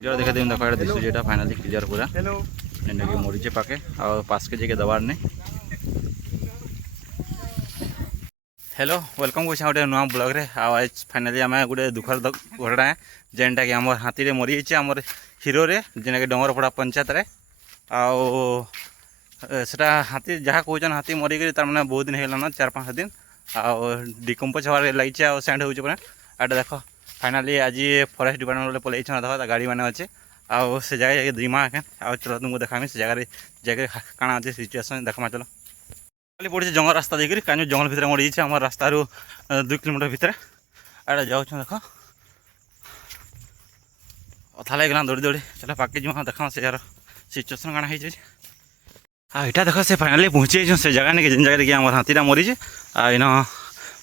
Clear देखा दिन देखा दिशु जेटा फाइनली क्लियर पूरा जेनटाकि मरीचे पाके आ पास के जगह दबार नहीं। हेलो वेलकम कर गोटे नुआ ब्लॉग रे आज फाइनली आम गोटे दुखर घटना है जेनटा कि आम हाथी रे मरी जाइए आम हिरो रे जेनटा कि डंगरपड़ा पंचायत रे सेटा हाथी जहाँ कहन हाथी मरिक तार मैंने बहुत दिन होगलान 4-5 दिन डिकम्पोज हमारे लगे सेंड हो आटे देख फाइनली आज फरेस्ट डिपार्टमेंट पलि देखा गाड़ी मैंने अच्छे आउ से जगह जीमा आउ चलो तुमको देखा से जगह जगह काଣା अच्छे सिचुएसन देखमा चलो खाली पड़े जंगल रास्ता देखिए कहीं जंगल भितर मरी जाइए आम रास्तार 2 किलोमीटर भितर आड़े जाऊँ देख अथा लगे दौड़ी दौड़ी चलो पाके जी देखा से यार सिचुएसन काଣା है यहाँ देख से फाइनाली पहुँची से जगह नहीं जिन जगह आम हाथीटा मरीचे इन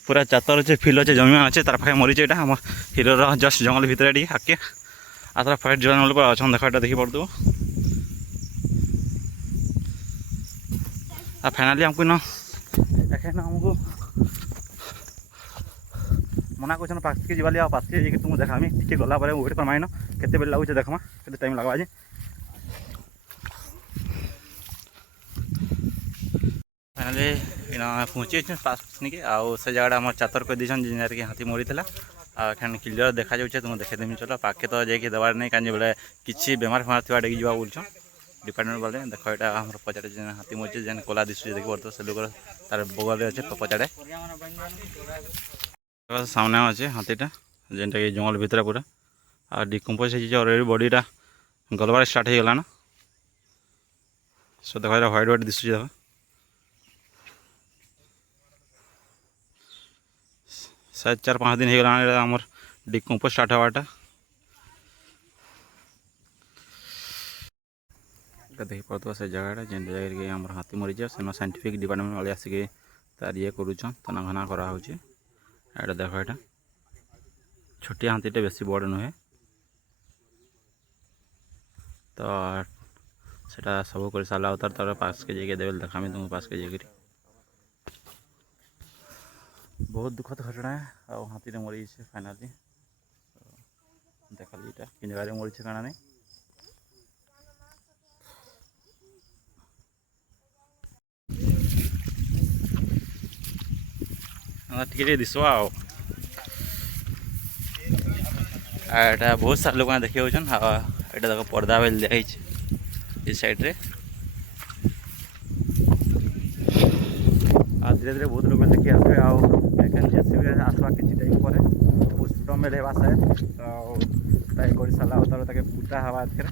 पूरा चातर अच्छे फिल्ड अच्छे जमीन अच्छे तार पाखे मरीचे यहाँ आम हिरोर जस्ट जंगल भितर टे आके आर फाइट जवान पूरा अच्छा देख देखी पड़ो फाइनाली आमको इन देखे आमको मना कर पास के जावा पास के तुमको देखामी टे गला वेट करमा इन केते बेल लगुचे देखमा के टाइम लगवा जे फाइनाली इन पहुँची पास के आउ से जगह आम चातर कर दी जिन कि हाथी मरी आखिर क्लियर देखा जाऊे तुम देखेदेमी चलो पाखे तो जाकि देवार नहीं कहीं बोले किसी बेमार फेमार थोड़ा डेगी जा बोल डिपार्टमेंट वाले देख यहाँ आम पचाड़े जेन हाथी मरी जेन कला दिशु देखी पड़ो से लोग तार बगल अच्छे पचाड़े सामने अच्छे हाथीटा जेनटा कि जंगल भितर पूरा आ डिकम्पोज अलरेडी बॉडीटा गलबार स्टार्ट हो गलान सो देखा व्हाइट व्हाइट दिशु देख शायद 4-5 दिन होगला आमर डिकम्पोज स्टार्ट हवाटा देख पार्थ से जगह जेन जगह आम हाथी मरी जाए से साइंटिफिक डिपार्टमेंट वाले आसिक तार ये करुन तनाघना कराऊे ये देख यहाँ छोटिया हाथीटे बेसी बड़ नुहे तो सेटा सब कर सारा तार पास के जगह देवे देखामी तुम पास के जगह बहुत दुखद घटना है आ हाथी रे मरी फाइनाली देखा यहाँ कि जगह मरी काना नहीं टे दिशा आटा बहुत सारा लोग देखी हो देख पर्दा बेल दिखाई इस साइड रे धीरे धीरे बहुत लोग देखी आसवे आसवे आसवा किसी टाइम पर पुष्पटम में रहवा से कर सारा तार पूजा हवा एथेर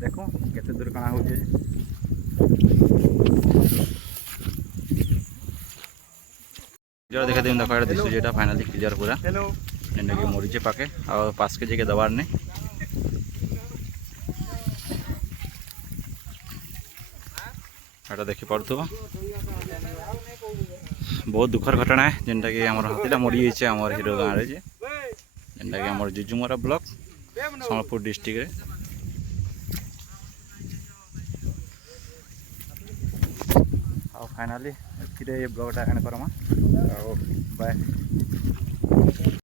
देखो केते दूर काଣା हो देखा दिन देखा दिशु जेटा फाइनाली क्लियर पूरा जेनटा कि मरीचे पाके आ पास के जगह दबार नहीं यहाँ देखी पार्थो बहुत दुखर घटना है जेनटा कि आम हाथीटा मरी जाइए आम हिरो गाँव में जेनटा कि आम जुजुमरा ब्लॉक सम्बलपुर डिस्ट्रिक्ट रे फाइनाली ब्लॉगटा एंड करमा बाय।